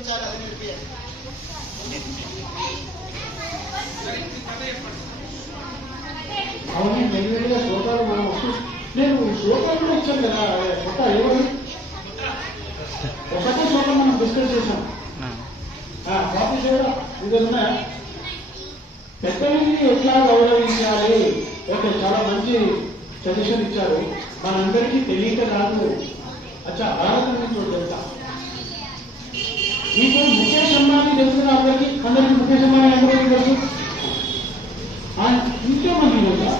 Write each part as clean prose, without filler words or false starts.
గౌరవించాలి అది నేర్పియాలి. అవును, మెల్లిగా శ్లోకాలు మనం నేను శ్లోకాలు కూడా ఇచ్చాను కదా, కొత్త ఎవరు ఒకటే శ్లోకం మనం డిస్కస్ చేశాం. కాపీ చేయడం ఇదేమన్నా పెద్దల్ని ఎట్లా గౌరవించాలి. ఓకే, చాలా మంచి సజెషన్ ఇచ్చారు. మనందరికీ తెలియక కాదు. అచ్చా, భారతం నుంచి తెలుసా మీకు? ముఖేష్ అంబానీ తెలుసు అందరికీ? అందరికీ ముఖేష్ అంబానీ అందరికీ తెలుసు. ఇంకేమంది తెలుసా,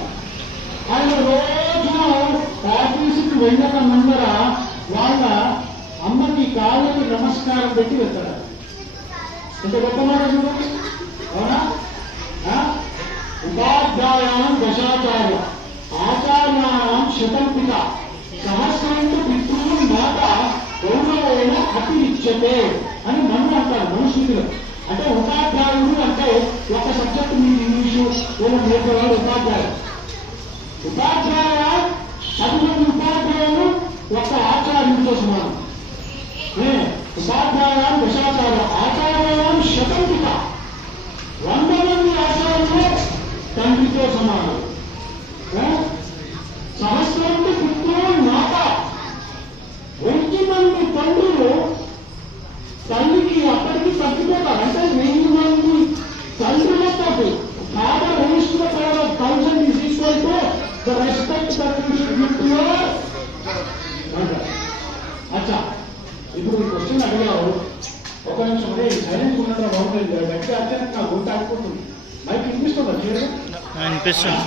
ఆయన రోజున ఆఫీసుకి వెళ్ళక ముందర వాళ్ళ అమ్మకి కాళ్ళకి నమస్కారం పెట్టి వెళ్తాడు. ఇంత గొప్ప మాట చూడండి, అవునా? ఉపాధ్యాయానం దశాచార్య ఆచార్యాణం శతం పిత సహస్రంతో పితృ మాత గౌరవైన అతి ఇచ్చతే అని మనం అంటారు మనుషులు. అంటే ఉపాధ్యాయుడు అంటే ఒక సబ్జెక్ట్ మీకు ఇంగ్లీషు నేర్పేవాడు ఉపాధ్యాయుడు. ఉపాధ్యాయ 10 మంది ఉపాధ్యాయులు ఒక ఆచార్యుడితో సమానం. ఉపాధ్యాయాం దశాచార్య ఆచార్యాం శతం పిత 100 మంది ఆచార్యులు తండ్రితో సమానం. సహస్రంతో పుత్రులు మాత 1000 మంది తండ్రులు తల్లికి అక్కడికి తగ్గిపోతారు. అంటే 1000 మంది తండ్రులతో father raise to the power of 1000 is equal to the respect that you should give to your mother. అచ్చా, ఇప్పుడు ఈ క్వశ్చన్ అడిగారు. ఒక నిమిషం, అదే సైలెన్స్ ఉన్నట్టు బాగుంటుంది. గట్టి అత్యంత నా గుంట ఆగిపోతుంది. మైక్ వినిపిస్తుందా? అనిపిస్తుంది.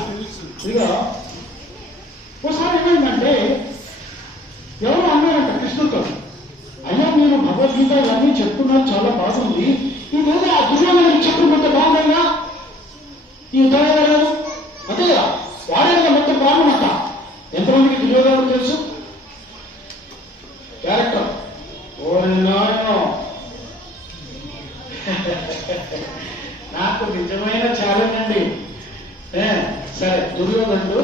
ఇక ఒకసారి ఏమైందంటే ఎవరు అన్నారంట కృష్ణుతో, అయ్యా మీరు భగవద్గీత ఇవన్నీ చెప్తున్నారు, చాలా బాగుంది. ఈ రోజు ఆ దుర్యోధన చెప్పుకుంటే బాగుందయ్యా ఈ దుర్యోధన అంతే కదా, వాడే కదా మొత్తం బాగున్నట్ట. ఎంతమందికి దుర్యోధనుడు తెలుసు క్యారెక్టర్? నాకు నిజమైన ఛాలెంజ్ అండి. సరే, దుర్యోధనుడు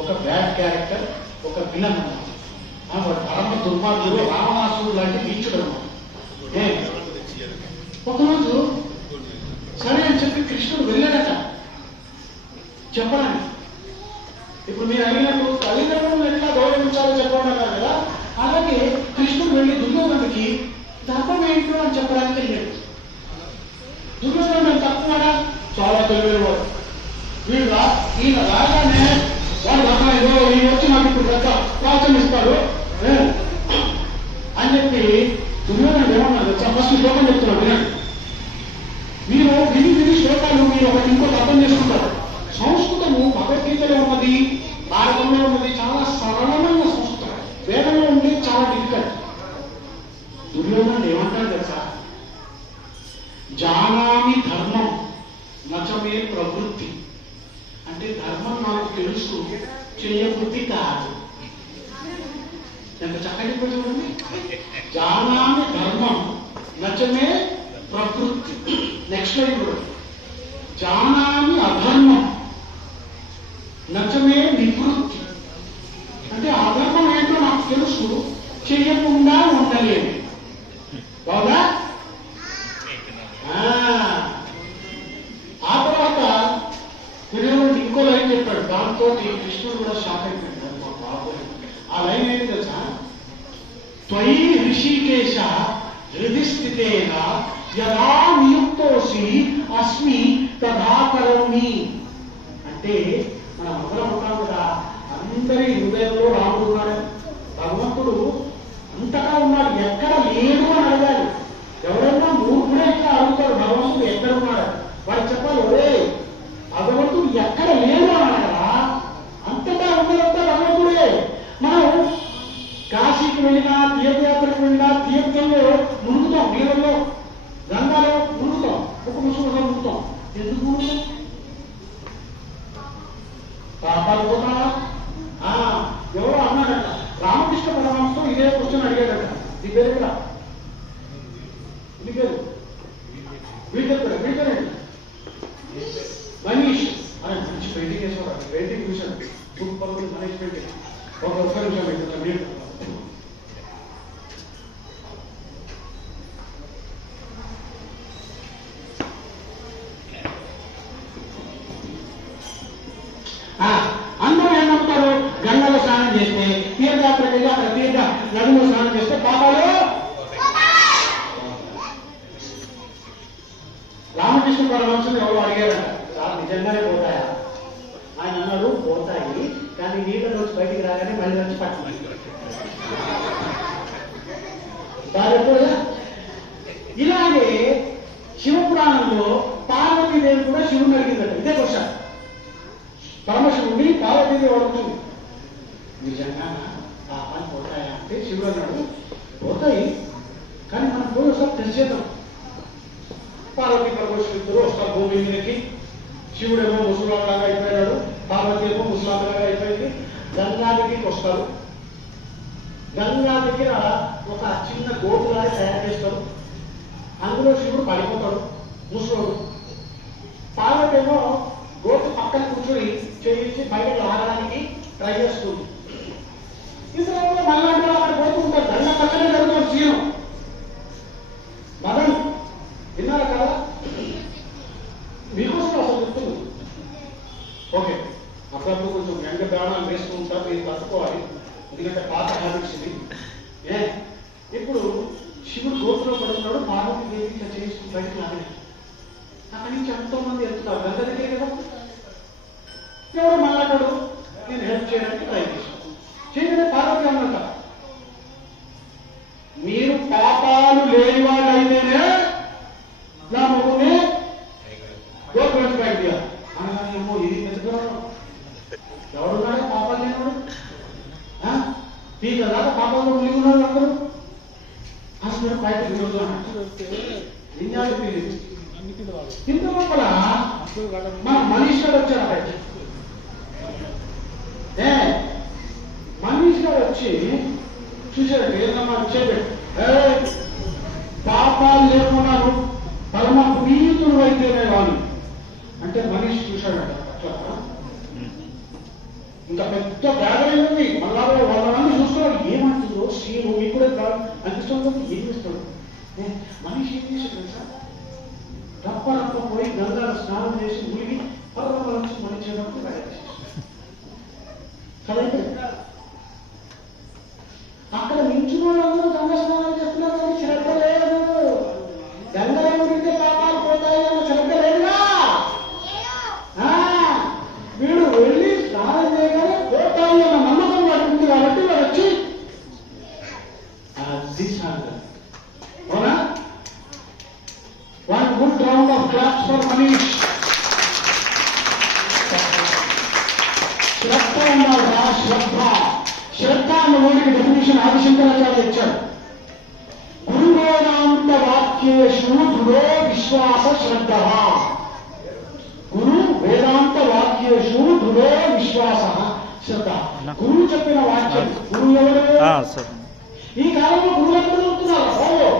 ఒక బ్యాడ్ క్యారెక్టర్, ఒక విలన్ అన్నమాట. పరమ దుర్మార్గుడు, రావణాసుడు లాంటి నీచుడు అన్నమాట. ఒకరోజు సరే అని చెప్పి కృష్ణుడు వెళ్ళాడట చెప్పడానికి. ఇప్పుడు మీరు అడిగినట్టు తల్లిదండ్రులను ఎట్లా గౌరవించాలో చెప్పమన్నారు కదా, అలాగే కృష్ణుడు వెళ్ళి దుర్యోధనుడికి ధర్మం ఏంటో అని చెప్పడానికి వెళ్ళాడు. దుర్యోధనుడు తక్కువడా? చాలా తెలివేవాడు. ఈయన రాగానే వాడు అమ్మాయిలో ఈయన వచ్చి నాకు ఇప్పుడు పెద్ద ప్రాచం ఇస్తాడు అని చెప్పి దుర్యోధనుడు ఏమన్నాడు? ఫస్ట్ శ్లోకం చెప్తున్నాడు వినండి. మీరు విని శ్లోకాలు మీరు ఒకటి ఇంకోటి అర్థం చేసుకుంటారు. సంస్కృతము భగవద్గీతలో ఉన్నది, భారతంలో ఉన్నది చాలా సరళమైన సంస్కృతం. వేదంలో ఉండేది చాలా డిఫికల్ట్. దుర్యోధనుడు ఏమంటాడు తెలుసా? జానామి ధర్మం నచమే ప్రవృత్తి. అంటే ధర్మం నాకు తెలుసు, చేయబుద్ధి కాదు. ఎంత చక్కటి చూడండి. జానామి ధర్మం నచమే ప్రవృత్తి. నెక్స్ట్ లైన్ కూడా జానామి అధర్మం నచమే నివృత్తి. అంటే అధర్మం ఏంటో నాకు తెలుసు, చెయ్యకుండా ఉండలేము. బాగా ఆ తర్వాత దుర్యోధనుడు ఇంకో లైన్ చెప్పాడు. దాంతో కృష్ణుడు కూడా షాక్ అయిపోయాడు. ఆ లైన్ ఏంటి తెలుసా? త్వయి ఋషికేశ హృది స్థితేన యదా నియుక్తోసి అస్మి తథా కరోమి. అంటే మనం అందరం ఉంటాం కదా, అందరి హృదయంలో రాముడు ఉన్నాడు. భగవంతుడు అంతగా ఉన్నాడు, ఎక్కడ లేడు అని అడగాలి. ఎవరైనా మూర్ఖుడే ఎట్లా అడుగుతాడు భగవంతుడు ఎక్కడ ఉన్నాడు? వాడు చెప్పాలి, ఒరే భగవంతుడు ఎక్కడ లేడు అని అడగరా? అంతటా ఉన్నదంతా భగవంతుడే. మనం కాశీకి వెళ్ళినా, తీర్థయాత్రకు వెళ్ళినా, తీర్థంలో మునుగుతాం, నీళ్ళలో గంగాలో మునుగుతాం, ఒక ముసుగులో మునుగుతాం. ఎందుకు మునుగుతాం? పాపాలు పోతావా? ఎవరో అన్నాడట, రామకృష్ణ పరమహంసతో ఇదే క్వశ్చన్ అడిగాడట. ఈ పేరు కూడా ఇది పేరు వీళ్ళండి మనీష్ అని మంచి పెయింటింగ్ వేసుకోవాలి. పెయింటింగ్ చూశాను, సూపర్ మనీష్ పెయింటింగ్. ఒక నిమిషం మీరు వెళ్ళి అక్కడ తీర్థ నదులు స్నానం చేస్తే పాపాలు రామకృష్ణ పరమహంసని ఎవరు అడిగారంట, సార్ నిజంగానే పోతాయా? ఆయన అన్నాడు, పోతాయి, కానీ నీళ్ళ నుంచి బయటికి రాగానే మళ్ళీ వచ్చి పట్టుకున్నాయి. ఇలాగే శివపురాణంలో పార్వతీదేవి కూడా శివుని అడిగిందట, ఇదే క్వశ్చన్. పరమశివుడిని పార్వతీదేవి అడుగుతుంది, నిజంగా పాపాలు పోతాయా అంటే శివుడు అన్నాడు, పోతాయి, కానీ మనం పోయి ఒకసారి టెస్ట్ చేద్దాం. పార్వతీ పరమేశ్వరుడు వస్తారు భూమి మీదకి. శివుడేమో ముసలాంలాగా అయిపోయాడు, పార్వతి ఏమో ముసలాంలాగా అయిపోయింది. గంగా దగ్గరికి వస్తారు. గంగా దగ్గర ఒక చిన్న గోపులాగా తయారు చేస్తారు. అందులో శివుడు పడిపోతాడు, ముసలోడు. పార్వతి ఏమో గోపు పక్కన కూర్చొని చేయించి బయట లాగడానికి ట్రై చేస్తుంది. ఇతరులు మళ్ళీ అక్కడ పోతూ ఉంటారు. గంగ పక్కనే జరుగుతుంది సీను. మదన్ విన్నారా కదా? మీకోసం అసలు చెప్తుంది. ఓకే, అప్పుడప్పుడు కొంచెం వెంట ప్రాణాలు వేస్తూ ఉంటారు, మీరు తట్టుకోవాలి, ఎందుకంటే పాత హ్యాబిట్స్ ఇది. ఇప్పుడు శివుడు గోపులో పడుతున్నాడు, పార్వతీదేవి ఇట్లా చేస్తూ బయటకు లాగాలి. అక్కడి నుంచి ఎంతో మంది ఎత్తుతారు, గంగ దగ్గరే కదా. ఎవరు మాట్లాడాడు, నేను హెల్ప్ చేయడానికి ట్రై చేశాను. చేయగానే పార్వతి అన్నట, మీరు పాపాలు లేని వాళ్ళు అయితేనే నా మొగుని గోపురం బయట అనగానే, ఏమో ఇది పెద్దగా ఎవడున్నాడే పాపాలు లేనివాడు, పీకలాగా పాపాలు మునిగి ఉన్నారు అందరూ. అసలు బయట విన్నాడు పీలేదు. ఇంత లోపల మన మనీష్ గారు వచ్చారు. బయట మనీష్ గారు వచ్చి చూశాడు, ఏదమ్మా చెప్పాడు, పాపాలు లేకున్నాను పరమ పునీతుడు అయితేనే వాళ్ళు అంటే మనీష్ చూశాడట. అట్లా ఇంకా పెద్ద బ్యాగరీ ఉంది, మళ్ళా 100 మంది చూస్తున్నాడు. ఏమంటుందో శ్రీను మీకు కూడా అనిపిస్తుంది, ఏం చేస్తాడు మనీష్? ఏం చేశాడు తెలుసా? రప్ప పోయి గంగాలో స్నానం చేసి మునిగి పర్వతం నుంచి మళ్ళీ చేయడానికి కదా. అక్కడ నించున్న వాళ్ళందరూ గంగా స్నానం చేస్తున్నారు, కానీ శ్రద్ధ లేదు. గంగలో మునిగితే పాపాలు పోతాయి అన్న శ్రద్ధ లేదుగా. వీడు వెళ్ళి స్నానం చేయగానే పోతాయి అన్న నమ్మకం వాడికి ఉంది కాబట్టి వాడు వచ్చి అవునా? One good round of claps for Manish. Shraddha అన్నారు, శ్రద్ధ. శ్రద్ధ అన్న వాడికి డెఫినేషన్ ఆదిశంకరాచార్య ఇచ్చాడు. గురు వేదాంత వాక్యేషు దృఢో విశ్వాస శ్రద్ధ. గురు వేదాంత వాక్యేషు దృఢో విశ్వాస శ్రద్ధ. గురువు చెప్పిన వాక్యం. గురువు ఎవరు? ఈ కాలంలో గురువులు ఎక్కడ దొరుకుతున్నారు?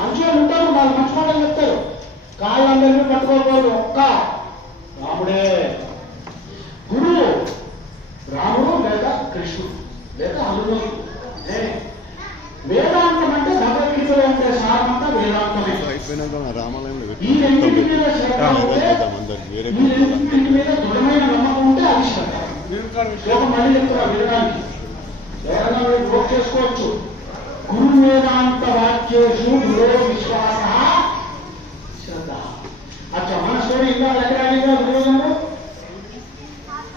మంచిగా ఉంటారు, వాళ్ళు మంచి మాటలు చెప్తారు. కాళ్ళందరినీ పట్టుకోకూడదు, ఒక్క రాముడే గురువు. రాముడు లేదా కృష్ణుడు లేదా హనుమంతుడు. వేదాంతం అంటే భగవద్గీతలో ఉంటే సారమంతా వేదాంతమే. ఈ రెండింటి మీద శ్రద్ధ ఉంటే, ఈ రెండింటి మీద దృఢమైన నమ్మకం ఉంటే అది శ్రద్ధ. మళ్ళీ చెప్తున్నా వినడానికి, ఎవరైనా మీరు నోట్ చేసుకోవచ్చు. గురు వేదాంత వాక్యేషు గురో విశ్వాస శ్రద్ధ. అచ్చా, మన స్టోరీ ఇంకా ఎక్కడ అడిగా దుర్యోధనుడు.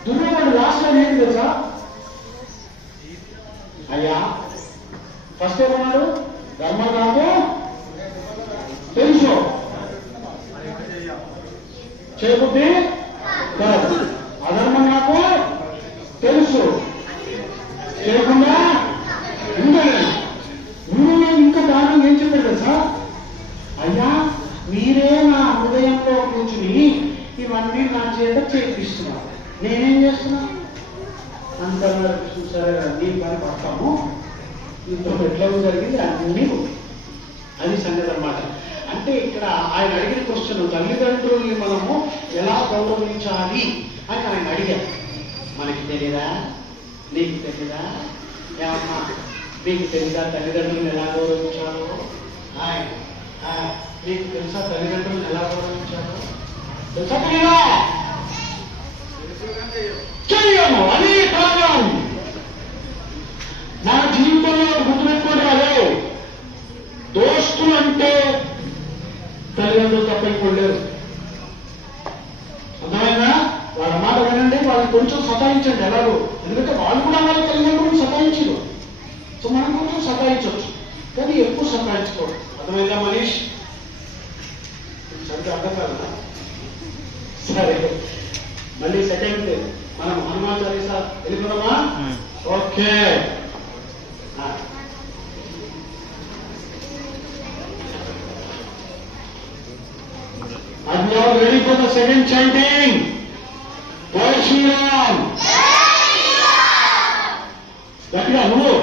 దుర్యోధనుడు లాస్ట్ టైం ఏంటి తెలుసా? అయ్యా ఫస్ట్ ఏమన్నాడు? ధర్మం నాకు తెలుసు, చేయబుద్ధి కాదు. అధర్మం నాకు తెలుసు, చేయకుండా ఉండలేదు. నువ్వు ఇంకా దానం ఏం చెప్పాడు తెలుసా? అయ్యా మీరే నా హృదయంలో కూర్చుని ఇవన్నీ నా చేత చేపిస్తున్నారు, నేనేం చేస్తున్నా? అంతా చూసారా, నీ పని పడతాము, ఇంట్లో ఎట్లా జరిగింది అన్నీ అది సంగతి అన్నమాట. అంటే ఇక్కడ ఆయన అడిగిన క్వశ్చన్, తల్లిదండ్రుల్ని మనము ఎలా గౌరవించాలి అని ఆయన అడిగారు. మనకి తెలియదా? నీకు తెలియదా? ఏమమ్మా మీకు తెలుసా తల్లిదండ్రులను ఎలా గౌరవించాలో? మీకు తెలుసా తల్లిదండ్రులను ఎలా గౌరవించాలో? తెలుసా? తెలియదా? చెయ్యము అది కారణం. తల్లిదండ్రులు తప్ప ఇంకోటి లేరు. అర్థమైనా వాళ్ళ మాట వినండి, వాళ్ళని కొంచెం సతాయించండి ఎలాగో, ఎందుకంటే వాళ్ళు కూడా వాళ్ళ తల్లిదండ్రులు సతాయించరు. సో మనం కొంచెం సతాయించవచ్చు, కానీ ఎక్కువ సతాయించుకోవడం. అర్థమైందా మనీష్? సరిగ్గా అర్థం కాదా? సరే, మళ్ళీ సెకండ్ మనం హనుమాన్ చాలీసా వెళ్ళిపోదామా? Okay. Are we all ready for the second chanting? Jai Shri Ram. గట్టిగా నువ్వు